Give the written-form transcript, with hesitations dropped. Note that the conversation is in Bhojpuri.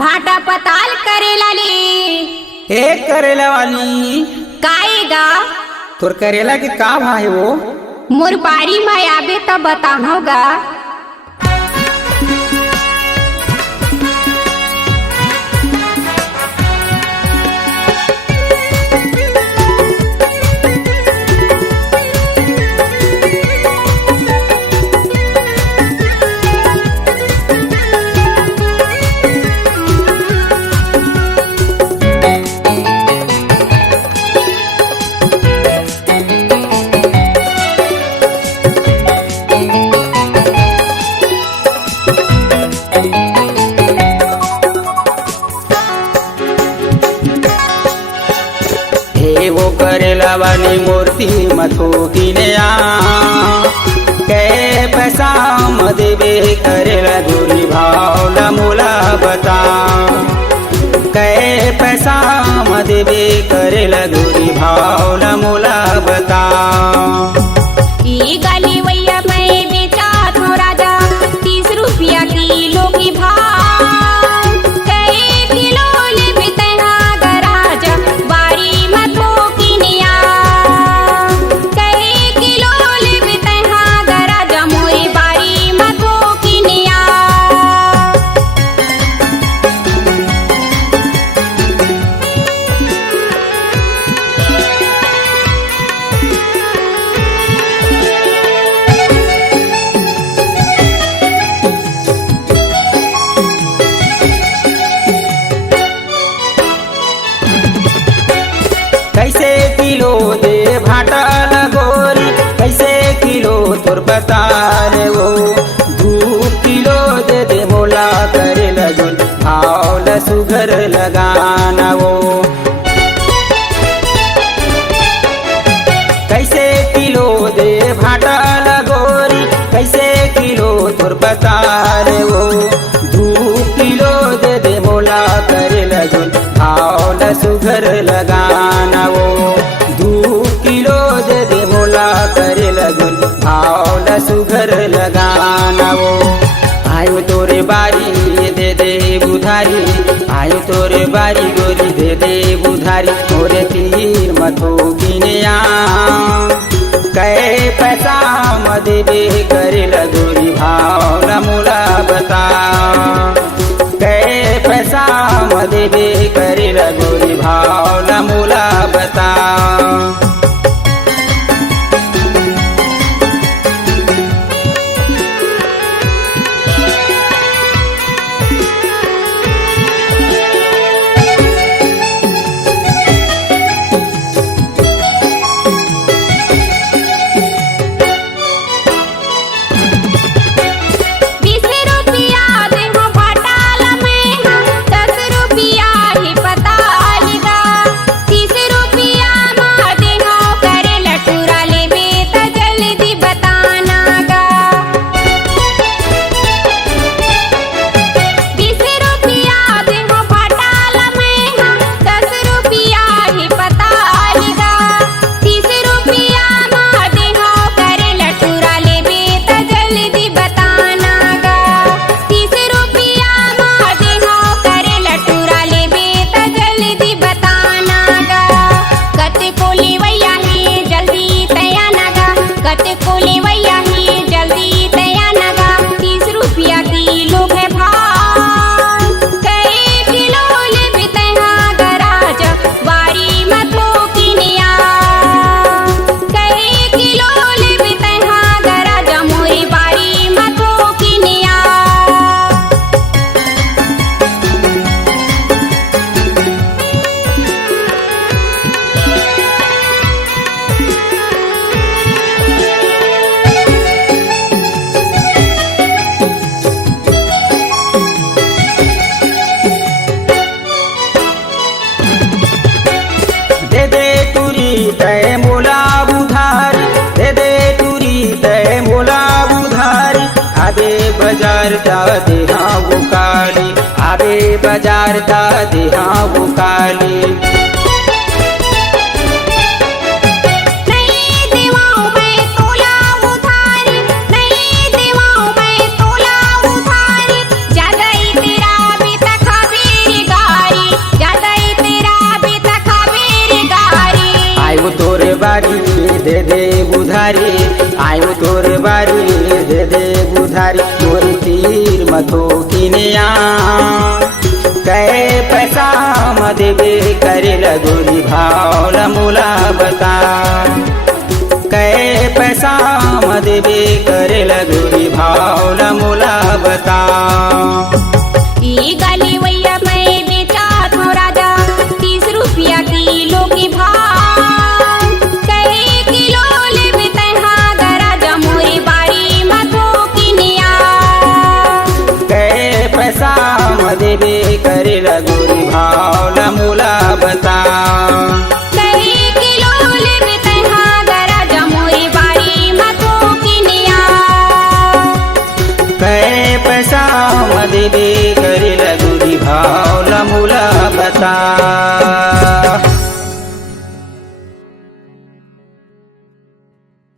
भाटा पताल करेला ले ए करेला वाली काएगा तोर करेला के का भाई वो मोर बारी में आबे तो बताहोगा। वो करेला वाली मूर्ति मथो किने कै पैसा म देवे करेला दूरी भाव न मोला बता कै पैसा म देवे करेला दूरी भाव न मोला बता। ई गली वैया मैं बेचा तो राजा 30 रुपया किलो की भाव कई किलो ले बितना गराज बारी मथो किनिया कई किलो ले बितना गराज मोरी बारी मथो किनिया। कैसे किलो दे भाटा लगोरी कैसे किलो तोर बता रे वो 2 किलो दे मोला करे लगन भाव ल सुगर लगाना वो कैसे किलो दे भाटा लगोरी कैसे किलो तोर बता रे वो 2 किलो दे मोला करे लगन भाव ल सुगर लगाना वो 2 किलो दे मोला करे लगन भाव ल सुगर लगाना वो। आयो तोरे बारी दे बुधारी आयो तोरे बारी गोरी दे बुधारी मोरे तीर मथो किने कै पैसा म देवे करे लगोरी भाव न मोला बता कै पैसा म देवे करे लगोरी भाव न मोला बता। तय मोला बुधारी दे तुरी तय मोला बुधारी आबे बाजार दा देहा वो काली आबे बाजार दा देहा वो काली। जागई तेरा भी तक दे बुधारी आयो तोर बारी दे बुधारी मोर तीर मथो किनिया कै पैसा म देबे करे लगोरी भाव मोला बता कै पैसा म देबे करे लगोरी भाव मोला बता ई गली वैया मैं बेचा हूँ राजा 30 रुपया किलो की भाव कई किलो लेबे तैहा राजा मोरी बारी मथो किनिया कै पैसा म देबे करे लगोरी भाव मोला बता कई किलो लेबे तैहा राजा मोरी बारी मथो किनिया कै पैसा म देबे करे लगोरी भाव मोला बता।